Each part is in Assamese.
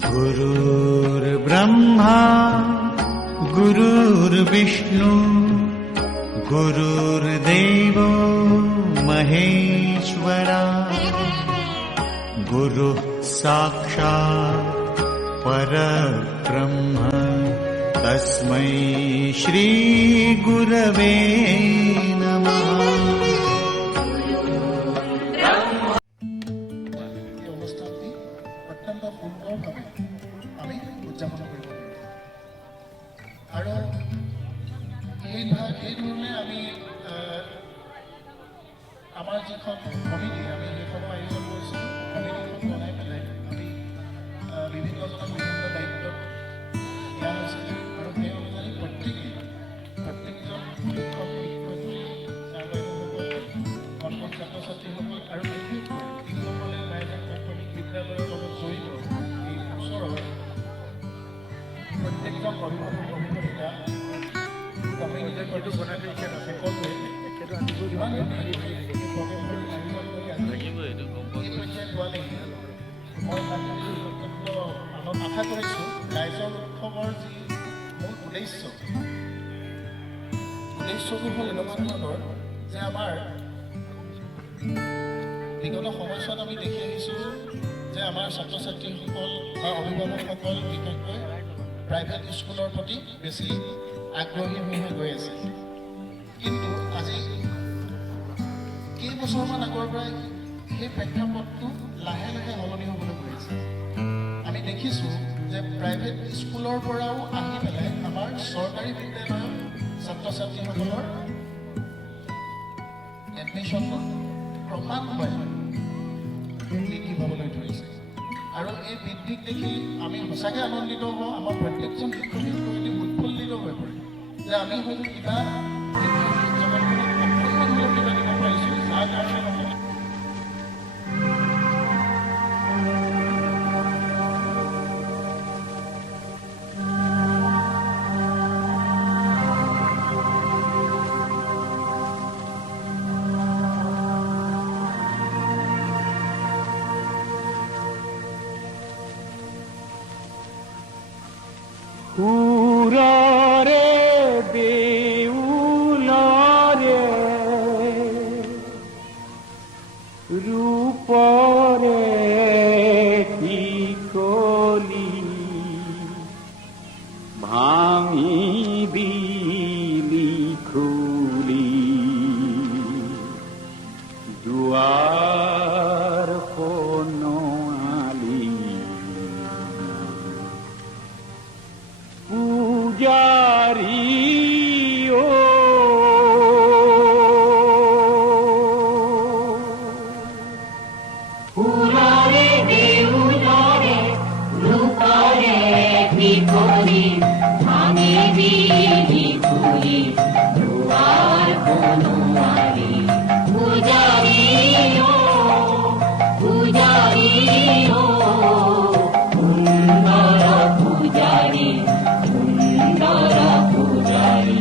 गुरुर्ब्रह्मा गुरुर्विष्णु गुरुर्देवो महेश्वरा गुरुः साक्षात् परब्रह्म तस्मै श्री गुरवे नमः। আমি উদযাপন কৰিব আৰু এই ধৰণে আমি আমাৰ যিখন কমিটি আমি সেইখনো আয়োজন কৰিছিলোঁ। কমিটিখন বনাই পেলাই আমি বিভিন্নজনক বিভিন্ন দায়িত্বত দিয়া হৈছিল আৰু সেই অনুযায়ী প্ৰত্যেকজন শিক্ষক শিক্ষয়িত্ৰী ছাৰ বাইদেউসকল কণ ছাত্ৰ ছাত্ৰীসকল আৰু বিশেষকৈ যিসকলে ৰাইজৰ প্ৰাথমিক বিদ্যালয়ৰ লগত জড়িত এই ওচৰৰ প্ৰত্যেকজন অভিভাৱক অভিভাৱিকা কমিউনিটি সকলোৱে কিমান মই আশা কৰিছোঁ ৰাইজৰ উৎসৱৰ যি মূল উদ্দেশ্যটো হ'ল এনেকুৱা ধৰণৰ যে আমাৰ বিগত সময়ছোৱাত আমি দেখি আহিছোঁ যে আমাৰ ছাত্ৰ ছাত্ৰীসকল বা অভিভাৱকসকল বিশেষকৈ প্ৰাইভেট স্কুলৰ প্ৰতি বেছি আগ্ৰহী হৈ গৈ আছে। কিন্তু আজি কেইবছৰমান আগৰ পৰাই সেই প্ৰেক্ষাপটটো লাহে লাহে সলনি হ'বলৈ গৈ আছে। আমি দেখিছোঁ যে প্ৰাইভেট স্কুলৰ পৰাও আহি পেলাই আমাৰ চৰকাৰী বিদ্যালয়ৰ ছাত্ৰ ছাত্ৰীসকলৰ এডমিশ্যনটো ক্ৰমান্বয়ে বৃদ্ধি পাবলৈ ধৰিছে আৰু এই বৃদ্ধিক দেখি আমি সঁচাকৈ আনন্দিত হওঁ। আমাৰ প্ৰত্যেকজন শিক্ষক শিক্ষয়িত্ৰী উৎফুল্লিত হৈ পৰে যে আমি হয়তো কিবা জগতখনত অকণমান হ'লেও কিবা দিব পাৰিছোঁ, যাৰ কাৰণে সুৰৰে বেউলৰে ৰূপৰে শিকলি ভাঙি দিলি খুলি দুৱাৰ প্ৰণালী পূজাৰী ফুলরে দেউলরে রূপরে বিকলি ভাঙে দিলি খুলি দুয়ার বনমালী পূজারি ও সুন্দর পূজারি সুন্দর পূজারি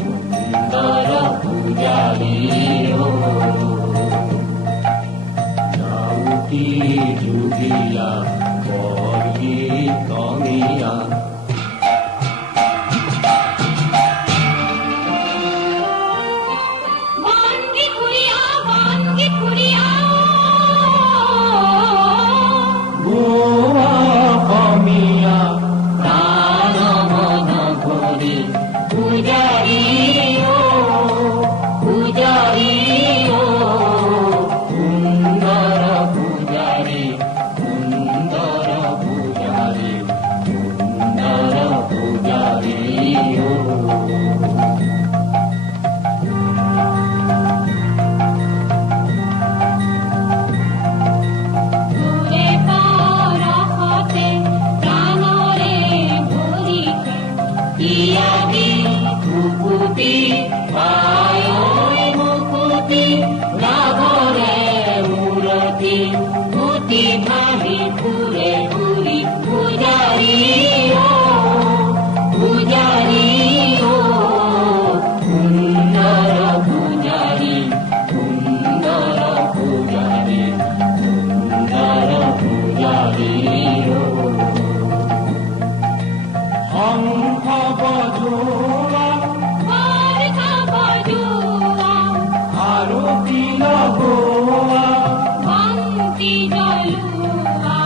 সুন্দর পূজারি ও যুগিয়া বর্গি কমিয়া বানকে খুঁড়িয়া গোয়া কমিয়া প্রাণ মন ভরি পূজারি ও সুন্দর পূজারি সুন্দর পূজারি সুন্দর পূজারি ও দূরে পরহতে প্রাণরে ভরিতে ইয়াদি কুকুতি পায় মুকুতি রাগরে মূরতি পুতি ভাবি ঘুরে ঘুরি পূজারি ও সুন্দর পূজারি সুন্দর পূজারি সুন্দর পূজারি ও জলুয়া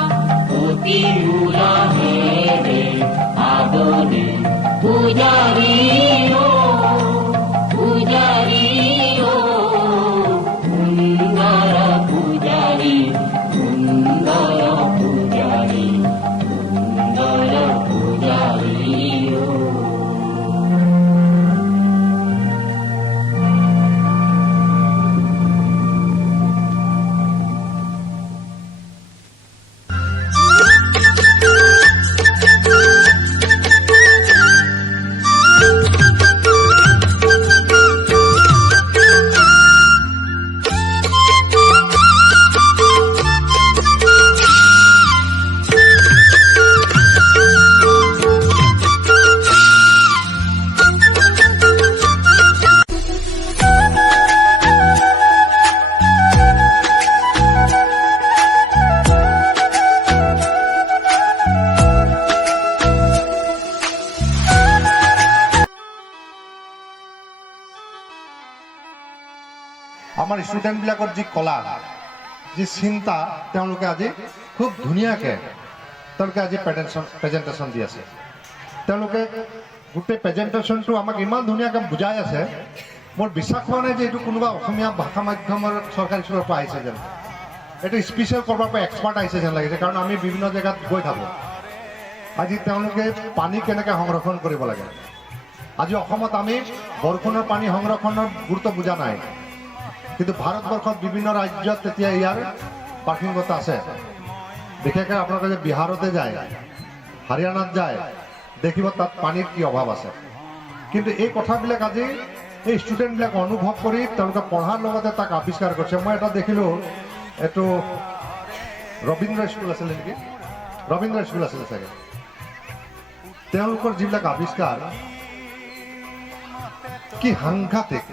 অতি উলাহে রে আদনে পূজারি ও পূজারি ও সুন্দর পূজারি সুন্দর পূজারি সুন্দর পূজারি ও আমাৰ ষ্টুডেণ্টবিলাকৰ যি কলা যি চিন্তা তেওঁলোকে আজি খুব ধুনীয়াকৈ তেওঁলোকে আজি প্ৰেজেণ্টেশ্যন দি আছে তেওঁলোকে গোটেই প্ৰেজেণ্টেশ্যনটো আমাক ইমান ধুনীয়াকৈ বুজাই আছে মোৰ বিশ্বাস হোৱা নাই যে এইটো কোনোবা অসমীয়া ভাষা মাধ্যমৰ চৰকাৰী স্কুলৰ পৰা আহিছে যেন এইটো স্পেচিয়েল ক'ৰবাৰ পৰা এক্সপাৰ্ট আহিছে যেন লাগিছে কাৰণ আমি বিভিন্ন জেগাত গৈ থাকোঁ আজি তেওঁলোকে পানী কেনেকৈ সংৰক্ষণ কৰিব লাগে আজি অসমত আমি বৰষুণৰ পানী সংৰক্ষণৰ গুৰুত্ব বুজা নাই কিন্তু ভাৰতবৰ্ষত বিভিন্ন ৰাজ্যত তেতিয়া ইয়াৰ প্ৰাসংগিকতা আছে বিশেষকৈ আপোনালোকে যে বিহাৰতে যায় হাৰিয়ানাত যায় দেখিব তাত পানীৰ কি অভাৱ আছে কিন্তু এই কথাবিলাক আজি এই ষ্টুডেণ্টবিলাক অনুভৱ কৰি তেওঁলোকে পঢ়াৰ লগতে তাক আৱিষ্কাৰ কৰিছে মই এটা দেখিলোঁ এইটো ৰবীন্দ্ৰ স্কুল আছিলে নেকি ৰবীন্দ্ৰ স্কুল আছিলে চাগে তেওঁলোকৰ যিবিলাক আৱিষ্কাৰ কি সাংঘাতিক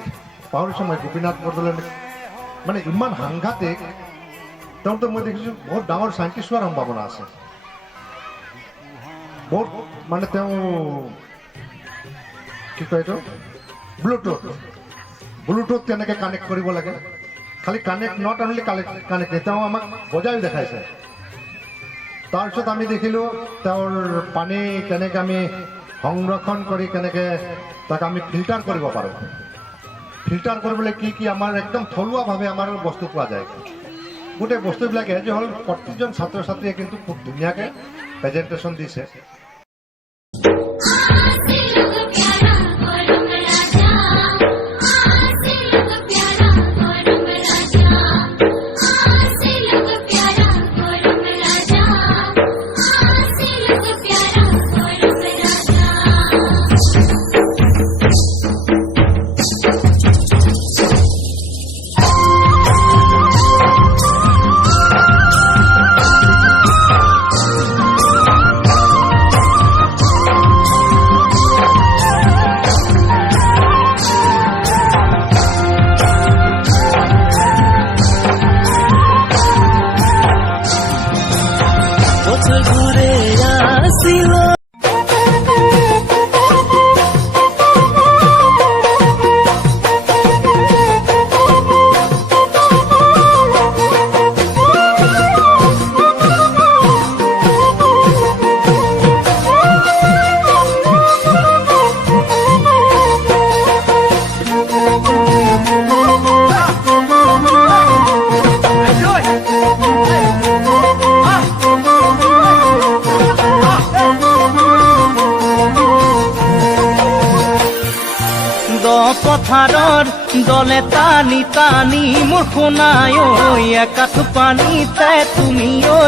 পাহৰিছোঁ মই গোপীনাথ বৰদলৈ মানে ইমান সাংঘাতিক তেওঁতো মই দেখিছোঁ বহুত ডাঙৰ চাইণ্টিষ্ট হোৱাৰ সম্ভাৱনা আছে বহুত মানে তেওঁ কি কয় এইটো ব্লুটুথ কেনেকৈ কানেক্ট কৰিব লাগে খালি কানেক্ট নট অনলি কানেক্ট তেওঁ আমাক বজাই দেখাইছে তাৰপিছত আমি দেখিলোঁ তেওঁৰ পানী কেনেকৈ আমি সংৰক্ষণ কৰি কেনেকৈ তাক আমি ফিল্টাৰ কৰিব পাৰোঁ ফিল্টাৰ কৰিবলৈ কি কি আমাৰ একদম থলুৱাভাৱে আমাৰ বস্তু পোৱা যায় গোটেই বস্তুবিলাকে যে হ'ল প্ৰতিজন ছাত্ৰ ছাত্ৰীয়ে কিন্তু খুব ধুনীয়াকৈ প্ৰেজেণ্টেশ্যন দিছে পথাৰৰ দলে টানি টানি মোৰ সোণাই ঐ একাঠ পানীতে তুমি ঐ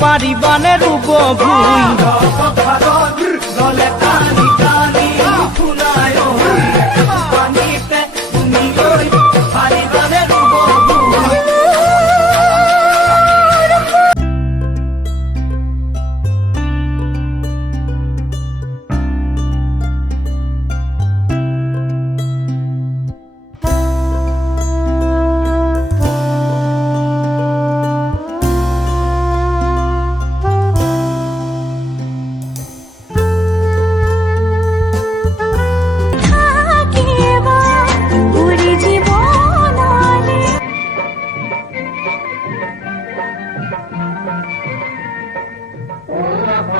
পাৰিবানে ৰুব ভুই দলে টানি টানি মোৰ সোণাই ঐ একাঠ পানীতে তুমি ঐ পাৰিবানে ৰুব ভুই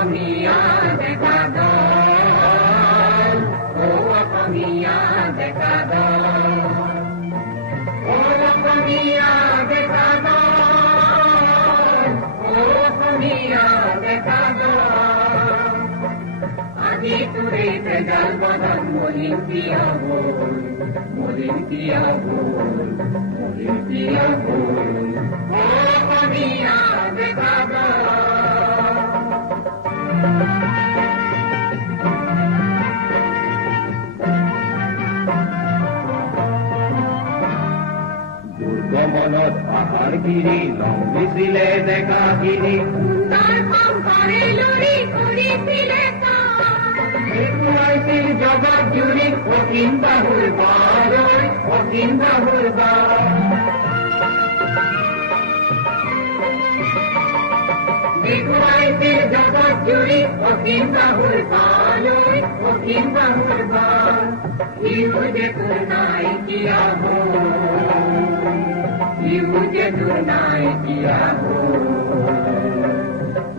অসমীয়া ডেকা দল, অ অসমীয়া ডেকা দল, অ অসমীয়া ডেকা দল, অ অসমীয়া ডেকা দল। আজি তোৰে ভেজাল বদন মলিন পিয়া হ'ল, মলিন পিয়া হ'ল, মলিন পিয়া হ'ল, অ অসমীয়া ডেকা দল। দুৰ্গমনত পাহাৰগিৰি লম্বিছিলে ডেকাগিৰি, সুন্দৰ শংকৰে লৰি কৰিছিলে তাত। দেখুৱাইছিল জগত জুৰি অসীম বাহুৰ বাৰ, অসীম বাহুৰ বাৰ। দেখুৱাইছিল জগত জুৰি অসীম বাহুৰ বাৰ, অসীম বাহুৰ বাৰ। ইউ যে তোৰ নাইকিয়া হ'ল, ইউ যে তোৰ নাইকিয়া হ'ল,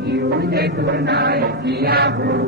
ইউ যে তোৰ নাইকিয়া হ'ল।